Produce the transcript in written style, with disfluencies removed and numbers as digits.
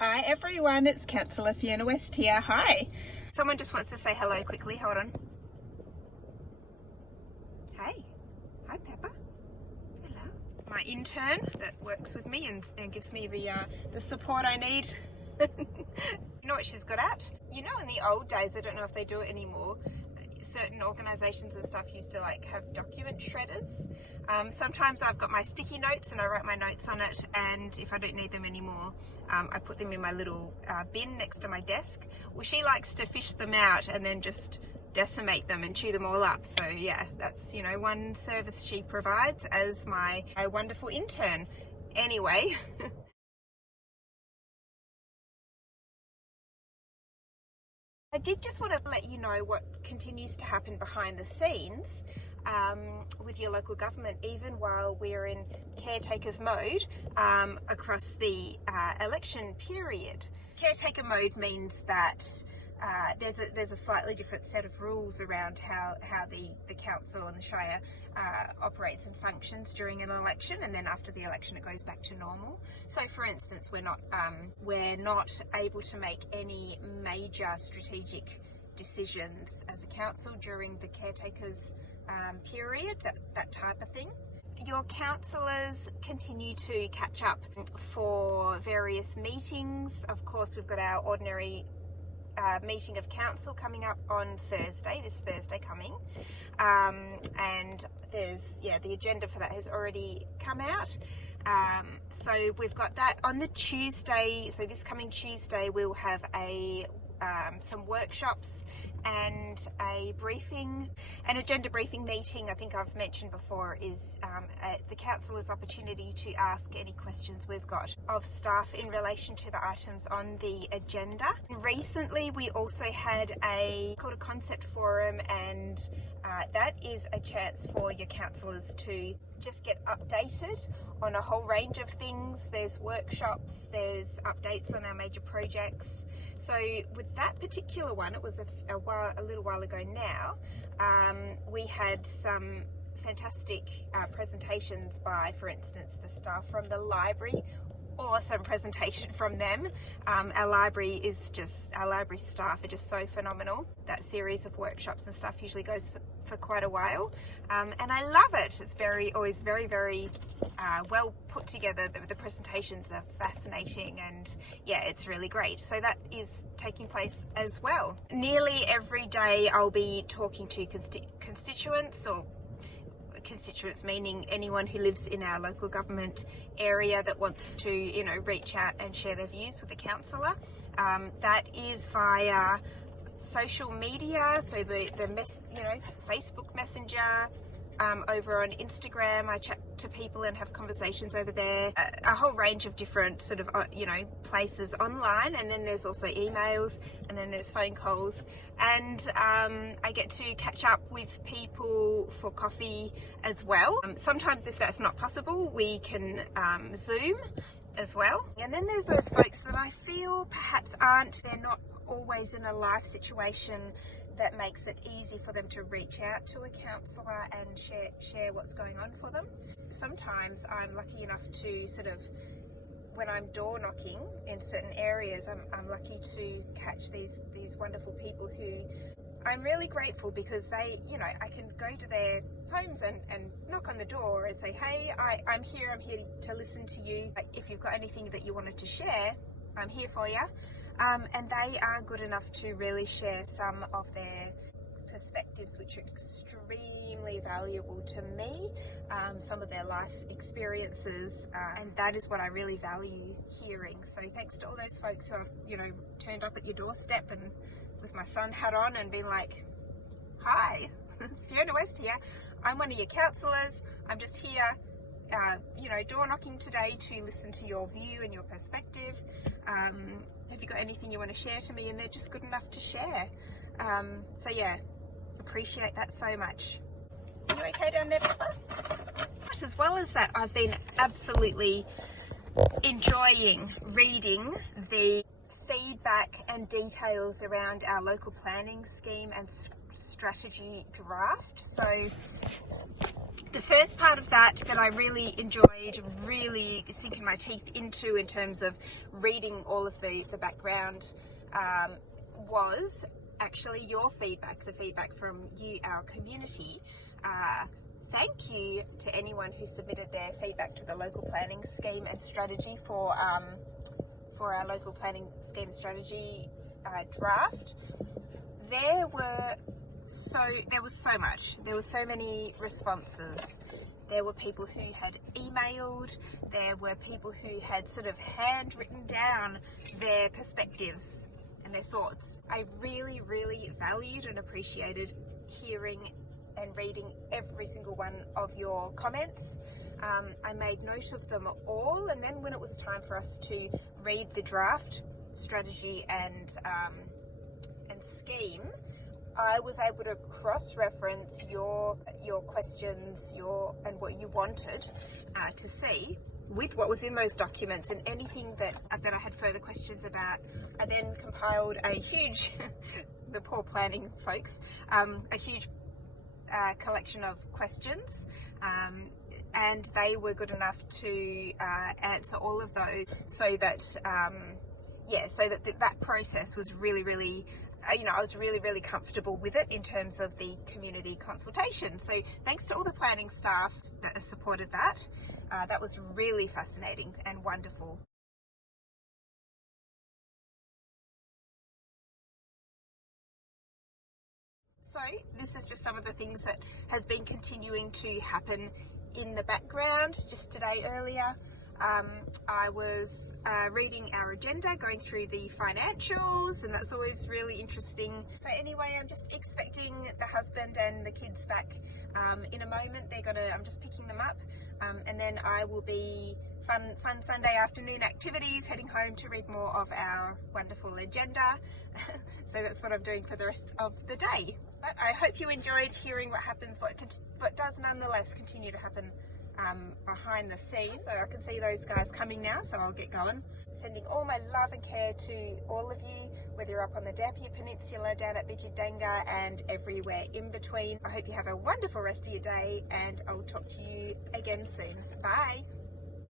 Hi everyone, it's Councillor Fiona West here. Hi. Someone just wants to say hello quickly. Hold on. Hey. Hi Pepper. Hello. My intern that works with me and gives me the support I need. You know what she's good at? You know, in the old days, I don't know if they do it anymore, certain organisations and stuff used to like have document shredders. Sometimes I've got my sticky notes and I write my notes on it, and if I don't need them anymore, I put them in my little bin next to my desk. Well, she likes to fish them out and then just decimate them and chew them all up. So yeah, that's, you know, one service she provides as my wonderful intern. Anyway. I did just want to let you know what continues to happen behind the scenes with your local government, even while we're in Caretakers Mode across the election period. Caretaker Mode means that there's a slightly different set of rules around how the council and the shire operates and functions during an election, and then after the election it goes back to normal. So for instance, we're not able to make any major strategic decisions as a council during the caretakers period, that type of thing. Your councillors continue to catch up for various meetings. Of course, we've got our ordinary meeting of council coming up on Thursday, this Thursday coming, and there's, the agenda for that has already come out. So we've got that on the Tuesday. So this coming Tuesday we'll have some workshops and an agenda briefing meeting. I think I've mentioned before is the councillors' opportunity to ask any questions we've got of staff in relation to the items on the agenda. Recently we also had called a concept forum, and that is a chance for your councillors to just get updated on a whole range of things. There's workshops, there's updates on our major projects. So with that particular one, it was a little while ago now, we had some fantastic presentations by, for instance, the staff from the library. Awesome presentation from them. Our library staff are just so phenomenal. That series of workshops and stuff usually goes for quite a while, and I love it. It's always very, very well put together. The presentations are fascinating, and yeah, it's really great. So that is taking place as well. Nearly every day I'll be talking to constituents meaning anyone who lives in our local government area that wants to, you know, reach out and share their views with the councillor. That is via social media, so Facebook Messenger, over on Instagram I chat to people and have conversations over there, a whole range of different sort of places online, and then there's also emails, and then there's phone calls, and I get to catch up with people for coffee as well. Sometimes if that's not possible we can Zoom as well. And then there's those folks that I feel perhaps they're not always in a life situation that makes it easy for them to reach out to a councillor and share what's going on for them. Sometimes I'm lucky enough to when I'm door knocking in certain areas, I'm lucky to catch these wonderful people who I'm really grateful, because they, I can go to their homes and knock on the door and say, hey, I'm here to listen to you. Like, if you've got anything that you wanted to share, I'm here for you. And they are good enough to really share some of their perspectives, which are extremely valuable to me, some of their life experiences, and that is what I really value hearing. So thanks to all those folks who have, turned up at your doorstep and with my sun hat on and been like, hi, it's Fiona West here. I'm one of your councillors. I'm just here, door knocking today to listen to your view and your perspective. Have you got anything you want to share to me? And they're just good enough to share. So yeah, appreciate that so much. Are you okay down there, Papa? But as well as that, I've been absolutely enjoying reading the feedback and details around our local planning scheme and strategy draft. So the first part of that I really enjoyed, really sinking my teeth into in terms of reading all of the background, was actually your feedback, the feedback from you, our community. Thank you to anyone who submitted their feedback to the local planning scheme and strategy for our local planning scheme strategy draft. There was so much. There were so many responses. There were people who had emailed. There were people who had sort of handwritten down their perspectives and their thoughts. I really, really valued and appreciated hearing and reading every single one of your comments. I made note of them all, and then when it was time for us to read the draft strategy and scheme, I was able to cross-reference your questions, and what you wanted to see with what was in those documents, and anything that I had further questions about. I then compiled a huge, the poor planning folks, a huge collection of questions, and they were good enough to answer all of those, so that that process was really, really, I was really, really comfortable with it in terms of the community consultation. So thanks to all the planning staff that supported that. That was really fascinating and wonderful. So this is just some of the things that has been continuing to happen in the background. Just today earlier, I was reading our agenda, going through the financials, and that's always really interesting. So anyway, I'm just expecting the husband and the kids back in a moment. I'm just picking them up, and then I will be fun Sunday afternoon activities, heading home to read more of our wonderful agenda. So that's what I'm doing for the rest of the day. But I hope you enjoyed hearing what happens, what does nonetheless continue to happen behind the scenes. So I can see those guys coming now, so I'll get going. Sending all my love and care to all of you, whether you're up on the Dampier Peninsula, down at Bijidanga, and everywhere in between. I hope you have a wonderful rest of your day, and I'll talk to you again soon. Bye.